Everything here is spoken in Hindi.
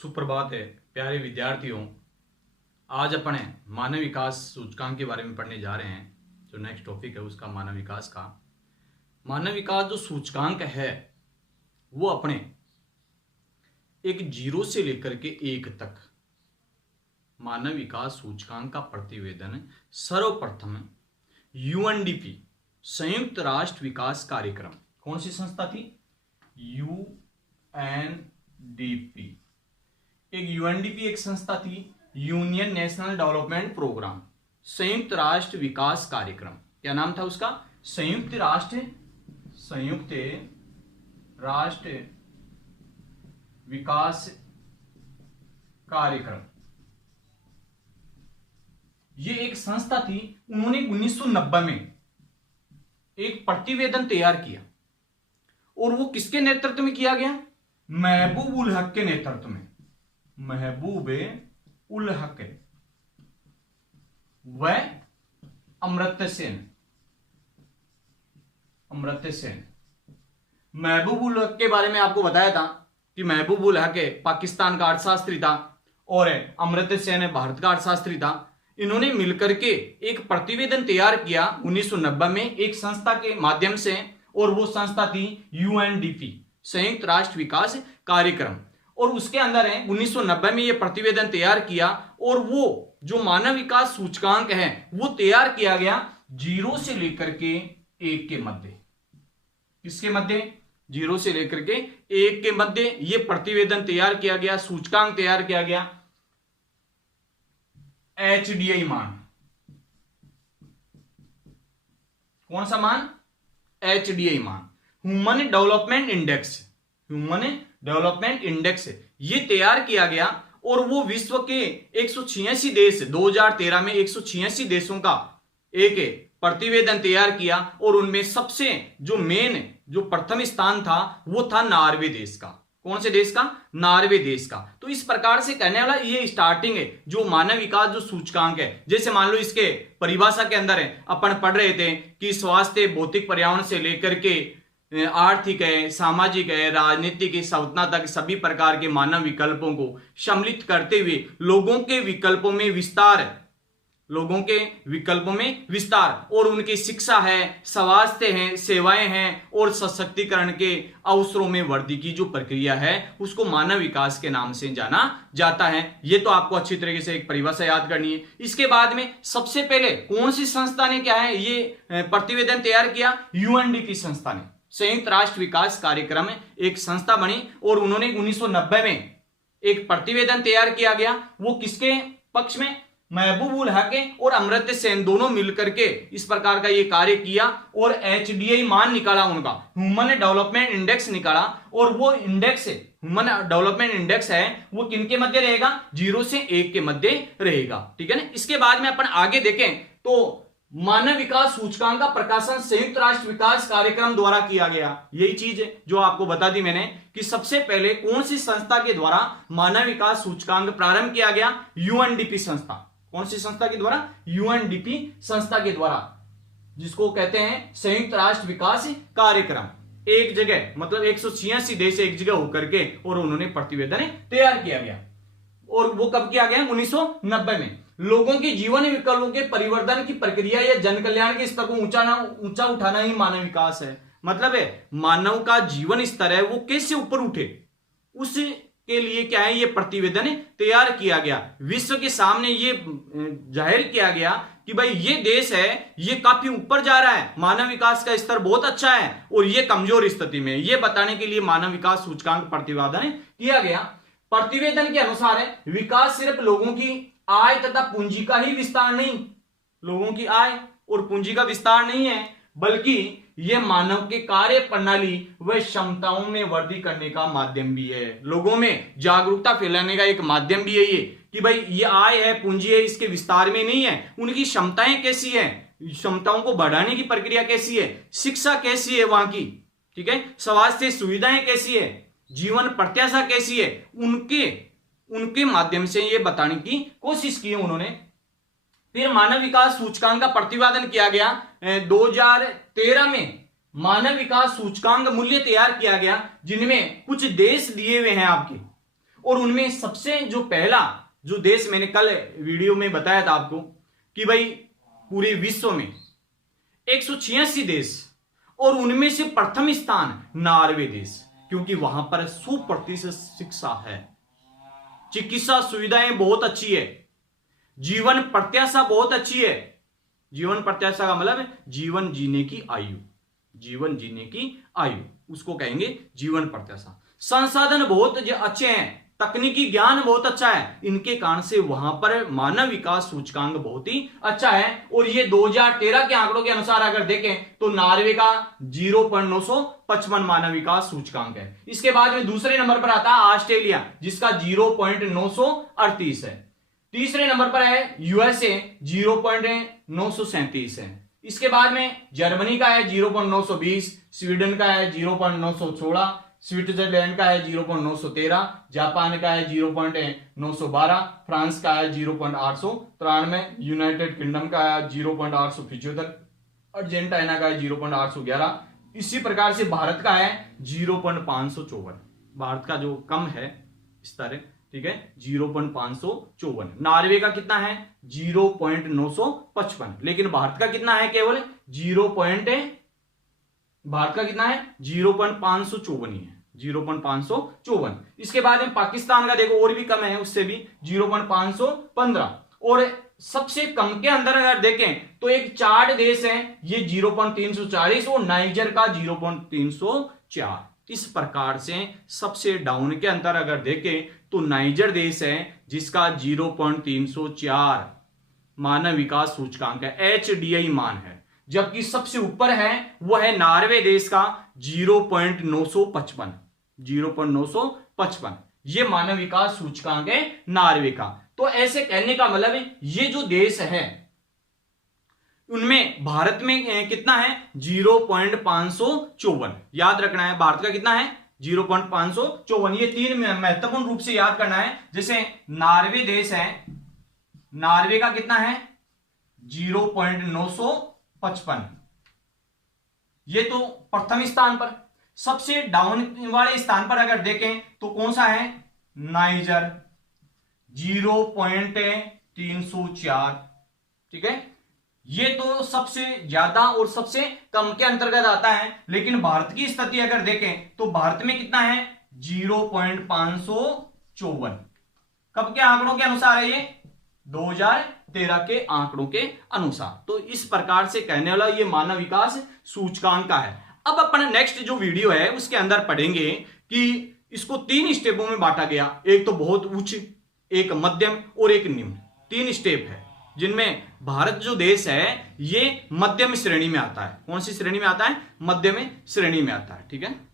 सुप्रभात है प्यारे विद्यार्थियों। आज अपने मानव विकास सूचकांक के बारे में पढ़ने जा रहे हैं। जो नेक्स्ट टॉपिक है उसका मानव विकास का। मानव विकास जो सूचकांक है वो अपने एक 0 से लेकर के 1 तक मानव विकास सूचकांक का प्रतिवेदन सर्वप्रथम यूएनडीपी संयुक्त राष्ट्र विकास कार्यक्रम, कौन सी संस्था थी? यूएनडीपी। एक यूएनडीपी एक संस्था थी, यूनियन नेशनल डेवलपमेंट प्रोग्राम, संयुक्त राष्ट्र विकास कार्यक्रम। क्या नाम था उसका? संयुक्त राष्ट्र विकास कार्यक्रम। ये एक संस्था थी। उन्होंने 1990 में एक प्रतिवेदन तैयार किया और वो किसके नेतृत्व में किया गया? महबूब उल हक के नेतृत्व में। महबूब उल हक व अमर्त्य सेन। महबूब उल हक के बारे में आपको बताया था कि महबूब उल हक पाकिस्तान का अर्थशास्त्री था और अमर्त्य सेन भारत का अर्थशास्त्री था। इन्होंने मिलकर के एक प्रतिवेदन तैयार किया 1990 में एक संस्था के माध्यम से, और वो संस्था थी यूएनडीपी संयुक्त राष्ट्र विकास कार्यक्रम। और उसके अंदर है 1990 में ये प्रतिवेदन तैयार किया और वो जो मानव विकास सूचकांक है वो तैयार किया गया 0 से लेकर के 1 के मध्य। किसके मध्य? 0 से लेकर के 1 के मध्य ये प्रतिवेदन तैयार किया गया, सूचकांक तैयार किया गया। एचडीआई मान, कौन सा मान? एचडीआई मान, ह्यूमन डेवलपमेंट इंडेक्स ये तैयार किया गया। और वो विश्व के 186 देश, 2013 में 186 देशों का एक प्रतिवेदन तैयार किया और उनमें सबसे जो मेन जो प्रथम स्थान था वो था नॉर्वे देश का। कौन से देश का? नॉर्वे देश का। तो इस प्रकार से कहने वाला ये स्टार्टिंग है जो मानव विकास जो सूचकांक है। जैसे मान लो इसके परिभाषा के अंदर है, अपन पढ़ रहे थे कि स्वास्थ्य, भौतिक पर्यावरण से लेकर के आर्थिक है, सामाजिक है, राजनीतिक है, संवेदना तक सभी प्रकार के मानव विकल्पों को सम्मिलित करते हुए लोगों के विकल्पों में विस्तार और उनकी शिक्षा है, स्वास्थ्य है, सेवाएं हैं और सशक्तिकरण के अवसरों में वृद्धि की जो प्रक्रिया है उसको मानव विकास के नाम से जाना जाता है। ये तो आपको अच्छी तरीके से एक परिभाषा याद करनी है। इसके बाद में सबसे पहले कौन सी संस्था ने क्या है ये प्रतिवेदन तैयार किया? यूएनडीपी संस्था ने, संयुक्त राष्ट्र विकास कार्यक्रम में एक संस्था बनी और उन्होंने 1990 में एक प्रतिवेदन तैयार किया गया। वो किसके पक्ष में? महबूब उल हक और अमर्त्य सेन दोनों मिलकर के इस प्रकार का ये कार्य किया और एचडीआई मान निकाला, उनका ह्यूमन डेवलपमेंट इंडेक्स निकाला। और वो इंडेक्स ह्यूमन डेवलपमेंट इंडेक्स है वो किनके मध्य रहेगा? 0 से 1 के मध्य रहेगा। ठीक है ना। इसके बाद में अपन आगे देखें तो मानव विकास सूचकांक का प्रकाशन संयुक्त राष्ट्र विकास कार्यक्रम द्वारा किया गया। यही चीज है जो आपको बता दी मैंने कि सबसे पहले कौन सी संस्था के द्वारा मानव विकास सूचकांक प्रारंभ किया गया? यूएनडीपी संस्था। कौन सी संस्था के द्वारा? यूएनडीपी संस्था के द्वारा, जिसको कहते हैं संयुक्त राष्ट्र विकास कार्यक्रम। एक जगह मतलब 186 देश एक जगह होकर के और उन्होंने प्रतिवेदन तैयार किया गया। और वो कब किया गया? 1990 में। लोगों के जीवन विकल्पों के परिवर्तन की प्रक्रिया या जन कल्याण के स्तर को ऊंचा उठाना ही मानव विकास है। मतलब है मानव का जीवन स्तर है वो कैसे ऊपर उठे, उसके लिए क्या है ये प्रतिवेदन तैयार किया गया। विश्व के सामने ये जाहिर किया गया कि भाई ये देश है ये काफी ऊपर जा रहा है, मानव विकास का स्तर बहुत अच्छा है और ये कमजोर स्थिति में। ये बताने के लिए मानव विकास सूचकांक प्रतिवेदन किया गया। प्रतिवेदन के अनुसार है विकास सिर्फ लोगों की आय तथा पूंजी का ही विस्तार नहीं, लोगों की आय और पूंजी का विस्तार नहीं है, बल्कि यह मानव के कार्य प्रणाली व क्षमताओं में वृद्धि करने का माध्यम भी है। लोगों में जागरूकता फैलाने का एक माध्यम भी है ये कि भाई ये आय है, पूंजी है, इसके विस्तार में नहीं है, उनकी क्षमताएं कैसी है, क्षमताओं को बढ़ाने की प्रक्रिया कैसी है, शिक्षा कैसी है वहां की, ठीक है, स्वास्थ्य सुविधाएं कैसी है, जीवन प्रत्याशा कैसी है, उनके माध्यम से ये बताने की कोशिश की उन्होंने। फिर मानव विकास सूचकांक का प्रतिपादन किया गया 2013 में। मानव विकास सूचकांक मूल्य तैयार किया गया जिनमें कुछ देश दिए हुए हैं आपके, और उनमें सबसे जो पहला जो देश, मैंने कल वीडियो में बताया था आपको कि भाई पूरे विश्व में 186 देश और उनमें से प्रथम स्थान नॉर्वे देश, क्योंकि वहां पर 100% शिक्षा है, चिकित्सा सुविधाएं बहुत अच्छी है, जीवन प्रत्याशा बहुत अच्छी है। जीवन प्रत्याशा का मतलब है जीवन जीने की आयु, जीवन जीने की आयु उसको कहेंगे जीवन प्रत्याशा। संसाधन बहुत अच्छे हैं, तकनीकी ज्ञान बहुत अच्छा है, इनके कारण से वहां पर मानव विकास सूचकांक बहुत ही अच्छा है। और ये 2013 के आंकड़ों के अनुसार अगर देखें तो नॉर्वे का 0.955 मानव विकास सूचकांक है। इसके बाद में दूसरे नंबर पर आता है ऑस्ट्रेलिया जिसका 0.938 है। तीसरे नंबर पर है यूएसए 0.937 है। इसके बाद में जर्मनी का है 0.920, स्वीडन का है 0.916, स्विट्जरलैंड का है 0.913, जापान का है 0.912, फ्रांस का है 0.893, यूनाइटेड किंगडम का है 0.875, अर्जेंटीना का है 0.811। इसी प्रकार से भारत का है 0.554, भारत का जो कम है इस तरह, ठीक है, 0.554। नॉर्वे का कितना है 0.955, लेकिन भारत का कितना है केवल 0.554 ही है, 0.554। इसके बाद में पाकिस्तान का देखो और भी कम है, उससे भी 0.515। और सबसे कम के अंदर अगर देखें तो एक चार्ट देश है ये 0.340 और नाइजर का 0.304। इस प्रकार से सबसे डाउन के अंदर अगर देखें तो नाइजर देश है जिसका 0.304 मानव विकास सूचकांक है, HDI मान है, जबकि सबसे ऊपर है वह है नॉर्वे देश का 0.955। ये मानव विकास सूचकांक है नॉर्वे का। तो ऐसे कहने का मतलब है ये जो देश है उनमें भारत में कितना है 0.554। याद रखना है भारत का कितना है 0.554। ये तीन महत्वपूर्ण रूप से याद करना है। जैसे नॉर्वे देश है, नॉर्वे का कितना है 0.955, ये तो प्रथम स्थान पर। सबसे डाउन वाले स्थान पर अगर देखें तो कौन सा है नाइजर 0.304, ठीक है। ये तो सबसे ज्यादा और सबसे कम के अंतर्गत आता है। लेकिन भारत की स्थिति अगर देखें तो भारत में कितना है 0.554। कब के आंकड़ों के अनुसार है ये 2013 के आंकड़ों के अनुसार। तो इस प्रकार से कहने वाला ये मानव विकास सूचकांक का है। अब अपन नेक्स्ट जो वीडियो है उसके अंदर पढ़ेंगे कि इसको 3 स्टेपों में बांटा गया, एक तो बहुत उच्च, एक मध्यम और एक निम्न। 3 स्टेप है जिनमें भारत जो देश है ये मध्यम श्रेणी में आता है। कौन सी श्रेणी में आता है मध्यम श्रेणी में आता है, ठीक है।